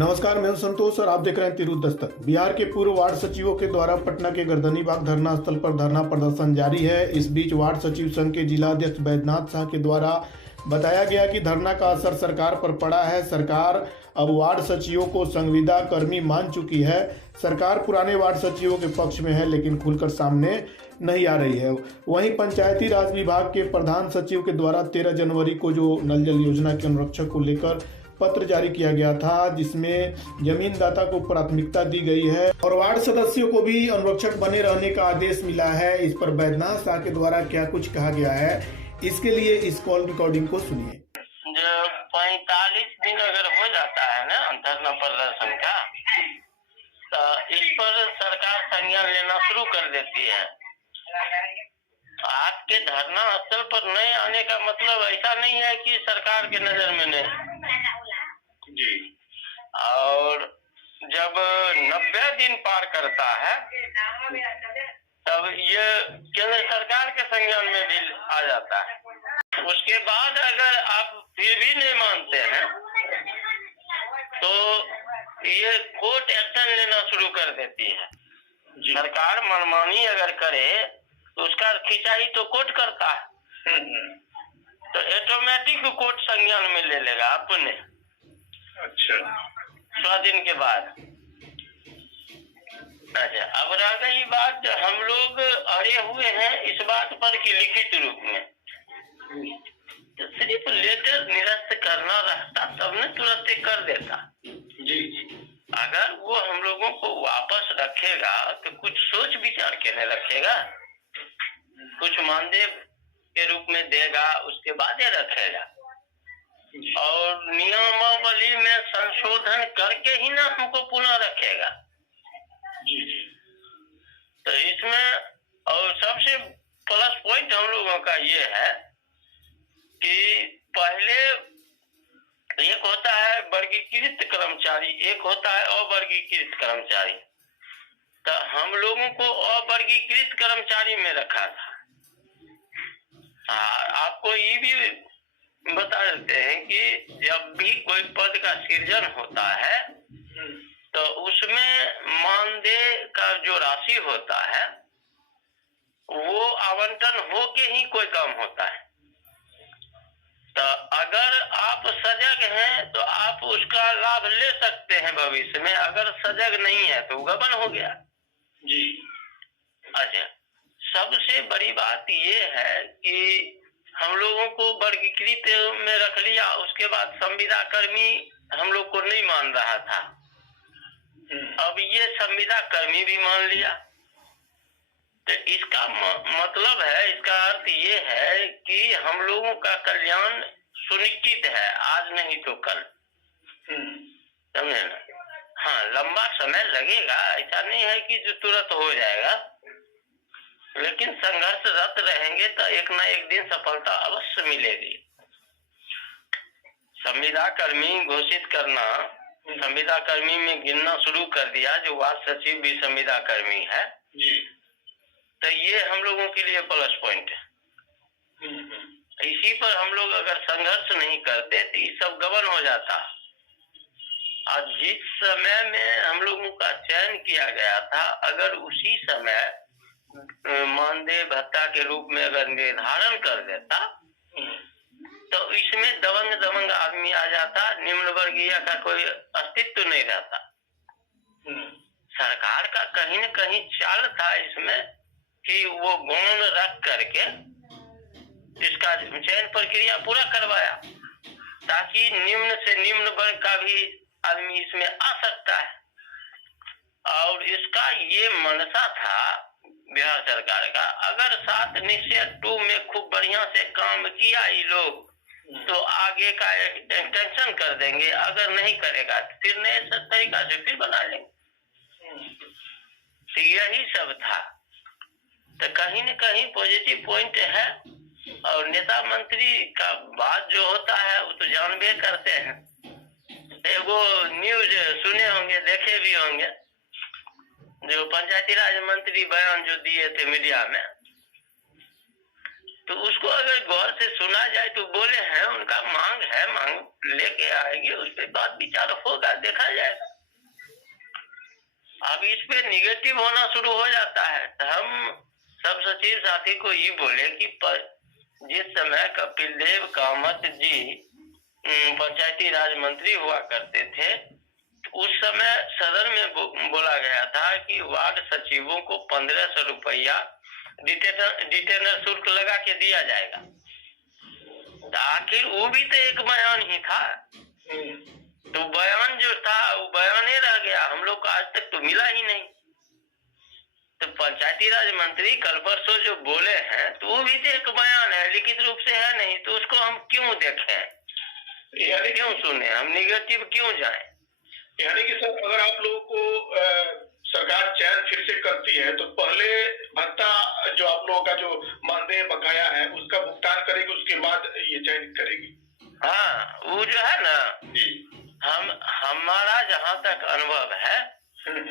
नमस्कार, मैं हूं संतोष और आप देख रहे हैं तिरहुत दस्तक। बिहार के पूर्व वार्ड सचिवों के द्वारा पटना के गर्दनीबाग धरना स्थल पर धरना प्रदर्शन जारी है। इस बीच वार्ड सचिव संघ के जिलाध्यक्ष बैद्यनाथ शाह के द्वारा बताया गया कि धरना का असर सरकार पर पड़ा है। सरकार अब वार्ड सचिवों को संविदा कर्मी मान चुकी है। सरकार पुराने वार्ड सचिवों के पक्ष में है, लेकिन खुलकर सामने नहीं आ रही है। वहीं पंचायती राज विभाग के प्रधान सचिव के द्वारा 13 जनवरी को जो नल जल योजना के अनुरक्षक को लेकर पत्र जारी किया गया था, जिसमें जमीनदाता को प्राथमिकता दी गई है और वार्ड सदस्यों को भी अनुरक्षक बने रहने का आदेश मिला है। इस पर बैद्यनाथ शाह के द्वारा क्या कुछ कहा गया है, इसके लिए इस कॉल रिकॉर्डिंग को सुनिए। जो 45 दिन अगर हो जाता है ना धरना प्रदर्शन का, तो इस पर सरकार संज्ञान लेना शुरू कर देती है। आपके धरना स्थल पर नहीं आने का मतलब ऐसा नहीं है कि सरकार के नजर में नहीं जी। और जब 90 दिन पार करता है तब ये केंद्र सरकार के संज्ञान में भी आ जाता है। उसके बाद अगर आप फिर भी नहीं मानते हैं तो ये कोर्ट एक्शन लेना शुरू कर देती है। सरकार मनमानी अगर करे तो उसका खिंचाई तो कोर्ट करता है, तो ऑटोमेटिक कोर्ट संज्ञान में ले लेगा अपने। अच्छा, 100 दिन के बाद। अच्छा, अब रह गई बात, हम लोग अड़े हुए हैं इस बात पर कि लिखित रूप में तो सिर्फ लेटर निरस्त करना रहता तब न तुरंत कर देता जी। अगर वो हम लोगों को वापस रखेगा तो कुछ सोच विचार के नहीं रखेगा, कुछ मानदेय के रूप में देगा, उसके बाद ये रखेगा और नियमावली में संशोधन करके ही ना हमको पुनः रखेगा जी। तो इसमें और सबसे प्लस पॉइंट हम लोगों का ये है कि पहले एक होता है वर्गीकृत कर्मचारी, एक होता है अवर्गीकृत कर्मचारी। तो हम लोगों को अवर्गीकृत कर्मचारी में रखा था। आपको ये भी बता देते हैं कि जब भी कोई पद का सृजन होता है तो उसमें मानदेय का जो राशि होता है वो आवंटन होके ही कोई काम होता है। तो अगर आप सजग हैं तो आप उसका लाभ ले सकते हैं भविष्य में, अगर सजग नहीं है तो गबन हो गया जी। अच्छा, सबसे बड़ी बात ये है कि हम लोगों को वर्गीकृत में रख लिया, उसके बाद संविदा कर्मी हम लोग को नहीं मान रहा था, अब ये संविदा कर्मी भी मान लिया। तो इसका मतलब है, इसका अर्थ ये है कि हम लोगों का कल्याण सुनिश्चित है, आज नहीं तो कल। समझे ना? हाँ, लंबा समय लगेगा, ऐसा नहीं है कि जो तुरंत हो जाएगा, लेकिन संघर्षरत रहेंगे तो एक ना एक दिन सफलता अवश्य मिलेगी। संविदा कर्मी घोषित करना, संविदा कर्मी में गिनना शुरू कर दिया, जो वार्ड सचिव भी संविदा कर्मी है जी। तो ये हम लोगों के लिए प्लस पॉइंट है। इसी पर हम लोग अगर संघर्ष नहीं करते तो ये सब गबन हो जाता। और जिस समय में हम लोगों का चयन किया गया था, अगर उसी समय मानदेय भत्ता के रूप में अगर निर्धारण कर देता तो इसमें दबंग दबंग आदमी आ जाता, निम्न वर्गीय का कोई अस्तित्व नहीं रहता। सरकार का कहीं न कहीं चाल था इसमें कि वो गौण रख करके इसका चयन प्रक्रिया पूरा करवाया, ताकि निम्न से निम्न वर्ग का भी आदमी इसमें आ सकता है। और इसका ये मनसा था बिहार सरकार का, अगर 7 निश्चय 2 में खूब बढ़िया से काम किया ये लोग तो आगे का एक्सटेंशन कर देंगे, अगर नहीं करेगा तो फिर नए तरीका से फिर बना लेंगे। तो यही सब था। तो कहीं न कहीं पॉजिटिव पॉइंट है। और नेता मंत्री का बात जो होता है वो तो जानबे करते हैं। एगो न्यूज सुने होंगे, देखे भी होंगे, जो पंचायती राज मंत्री बयान जो दिए थे मीडिया में, तो उसको अगर गौर से सुना जाए तो बोले हैं उनका मांग है, मांग लेके आएंगे, उस पर बात विचार होगा, देखा जाएगा। अब इस पे निगेटिव होना शुरू हो जाता है तो हम सब सचिव साथी को ये बोले कि जिस समय कपिल देव कामत जी पंचायती राज मंत्री हुआ करते थे, उस समय सदन में बोला गया था कि वार्ड सचिवों को 1500 रुपया डिटेनर शुल्क लगा के दिया जाएगा। तो आखिर वो भी तो एक बयान ही था, तो बयान जो था वो बयान ही रह गया, हम लोग को आज तक तो मिला ही नहीं। तो पंचायती राज मंत्री कल परसों जो बोले हैं तो वो भी तो एक बयान है, लिखित रूप से है नहीं, तो उसको हम क्यों देखें, यानी क्यों सुने, हम निगेटिव क्यों जाएं? यानी कि सर अगर आप लोगों को सरकार चयन फिर से करती है तो पहले भत्ता जो आप लोगों का जो मानदेय बकाया है उसका भुगतान करेगी, उसके बाद ये चयन करेगी। हाँ, वो जो है ना जी, हमारा जहाँ तक अनुभव है,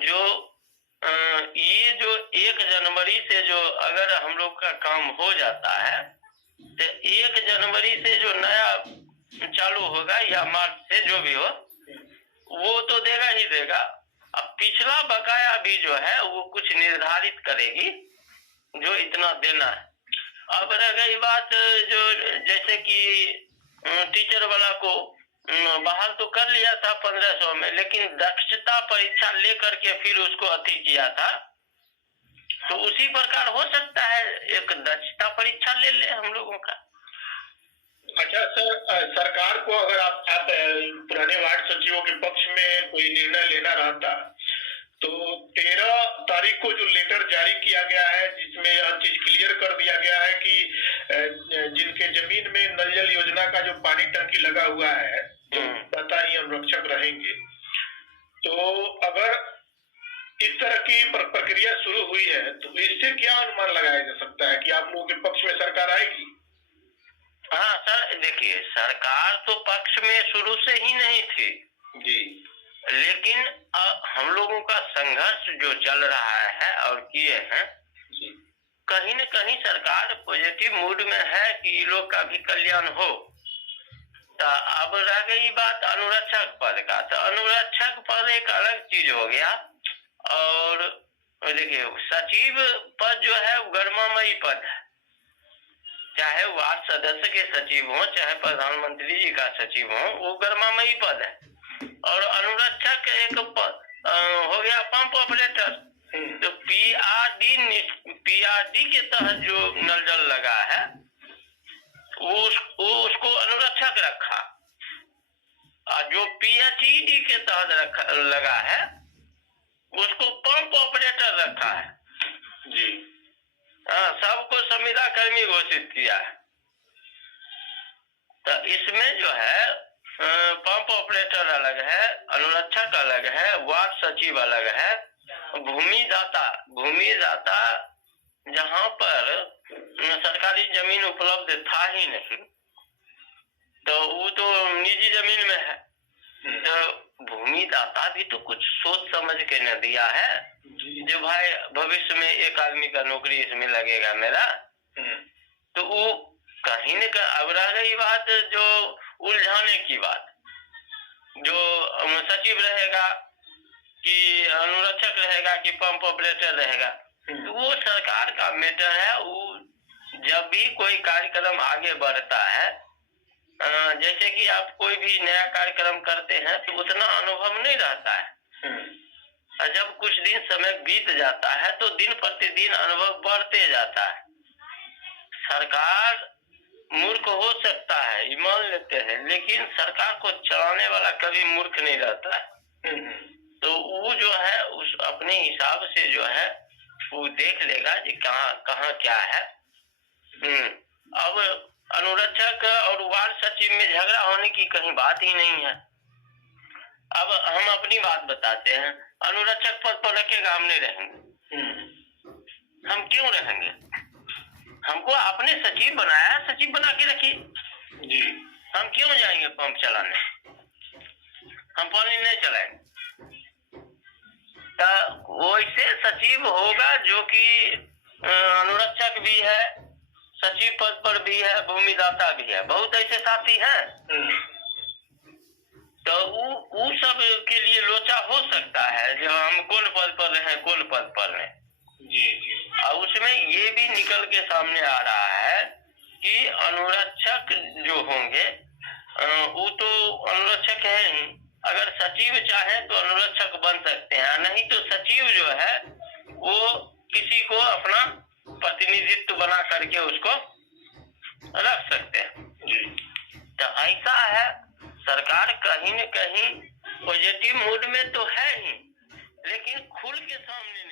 जो ये जो 1 जनवरी से जो अगर हम लोग का काम हो जाता है तो 1 जनवरी से जो नया चालू होगा या मार्च से जो भी हो वो तो देगा ही देगा। अब पिछला बकाया भी जो है वो कुछ निर्धारित करेगी जो इतना देना है। अब रह गई बात जो जैसे कि टीचर वाला को बहाल तो कर लिया था 1500 में, लेकिन दक्षता परीक्षा लेकर के फिर उसको अति किया था, तो उसी प्रकार हो सकता है एक दक्षता परीक्षा ले ले हम लोगों का। अच्छा सर, सरकार को अगर आप पुराने वार्ड सचिवों के पक्ष में कोई निर्णय लेना रहता तो 13 तारीख को जो लेटर जारी किया गया है जिसमें हर चीज क्लियर कर दिया गया है कि जिनके जमीन में नल जल योजना का जो पानी टंकी लगा हुआ है पता ही हम रक्षक रहेंगे, तो अगर इस तरह की प्रक्रिया शुरू हुई है तो इससे क्या अनुमान लगाया जा सकता है कि आप लोगों के पक्ष में सरकार आएगी? हाँ सर, देखिए सरकार तो पक्ष में शुरू से ही नहीं थी जी, लेकिन हम लोगों का संघर्ष जो चल रहा है और किए हैं जी, कहीं न कहीं सरकार पॉजिटिव मूड में है कि ये लोग का भी कल्याण हो। तो अब रह गई बात अनुरक्षक पद का, तो अनुरक्षक पद एक अलग चीज हो गया। और देखिए सचिव पद जो है गर्मामयी पद है, चाहे वार्ड सदस्य के सचिव हो चाहे प्रधानमंत्री जी का सचिव हो, वो गर्मामयी पद है। और अनुरक्षक एक पद हो गया पंप ऑपरेटर, तो पीआरडी के तहत जो नल जल लगा है वो उसको अनुरक्षक रखा, और जो पीएचईडी के तहत लगा है उसको पंप ऑपरेटर रखा है जी। सबको संविदा कर्मी घोषित किया है। तो इसमें जो है पंप ऑपरेटर अलग है, अनुरक्षक अलग है, वार्ड सचिव अलग है, भूमि दाता जहाँ पर सरकारी जमीन उपलब्ध था ही नहीं तो वो तो निजी जमीन में है, तो भूमि दाता भी तो कुछ सोच समझ के न दिया है जो भाई भविष्य में एक आदमी का नौकरी इसमें लगेगा मेरा, तो वो कहीं न कहीं। अब रह गई बात जो उलझाने की बात, जो सचिव रहेगा कि अनुरक्षक रहेगा कि पंप ऑपरेटर रहेगा, तो वो सरकार का मैटर है। वो जब भी कोई कार्यक्रम आगे बढ़ता है, जैसे कि आप कोई भी नया कार्यक्रम करते हैं तो उतना अनुभव नहीं रहता है, और जब कुछ दिन समय बीत जाता है तो दिन प्रतिदिन अनुभव बढ़ते जाता है। सरकार मूर्ख हो सकता है, ये मान लेते हैं, लेकिन सरकार को चलाने वाला कभी मूर्ख नहीं रहता है। तो वो जो है उस अपने हिसाब से जो है वो देख लेगा कि कहाँ क्या है। अब अनुरक्षक और वार्ड सचिव में झगड़ा होने की कहीं बात ही नहीं है। अब हम अपनी बात बताते हैं, अनुरक्षक पद पर रखेगा, हम नहीं रहेंगे। हम क्यों रहेंगे? हमको आपने सचिव बनाया, सचिव बना के रखिए जी। हम क्यों जाएंगे पंप चलाने? हम पानी नहीं चलाएंगे। तो वैसे सचिव होगा जो कि अनुरक्षक भी है, सचिव पद पर भी है, भूमिदाता भी है, बहुत ऐसे साथी हैं। तो वो सब के लिए लोचा हो सकता है जो हम कौन पद पर रहे, कौन पद पर रहे। जी। और उसमें ये भी निकल के सामने आ रहा है कि अनुरक्षक जो होंगे वो तो अनुरक्षक है ही, अगर सचिव चाहे तो अनुरक्षक बन सकते हैं, नहीं तो सचिव जो है वो किसी को अपना प्रतिनिधित्व बना करके उसको रख सकते हैं। तो ऐसा है, सरकार कहीं न कहीं पॉजिटिव मूड में तो है ही, लेकिन खुल के सामने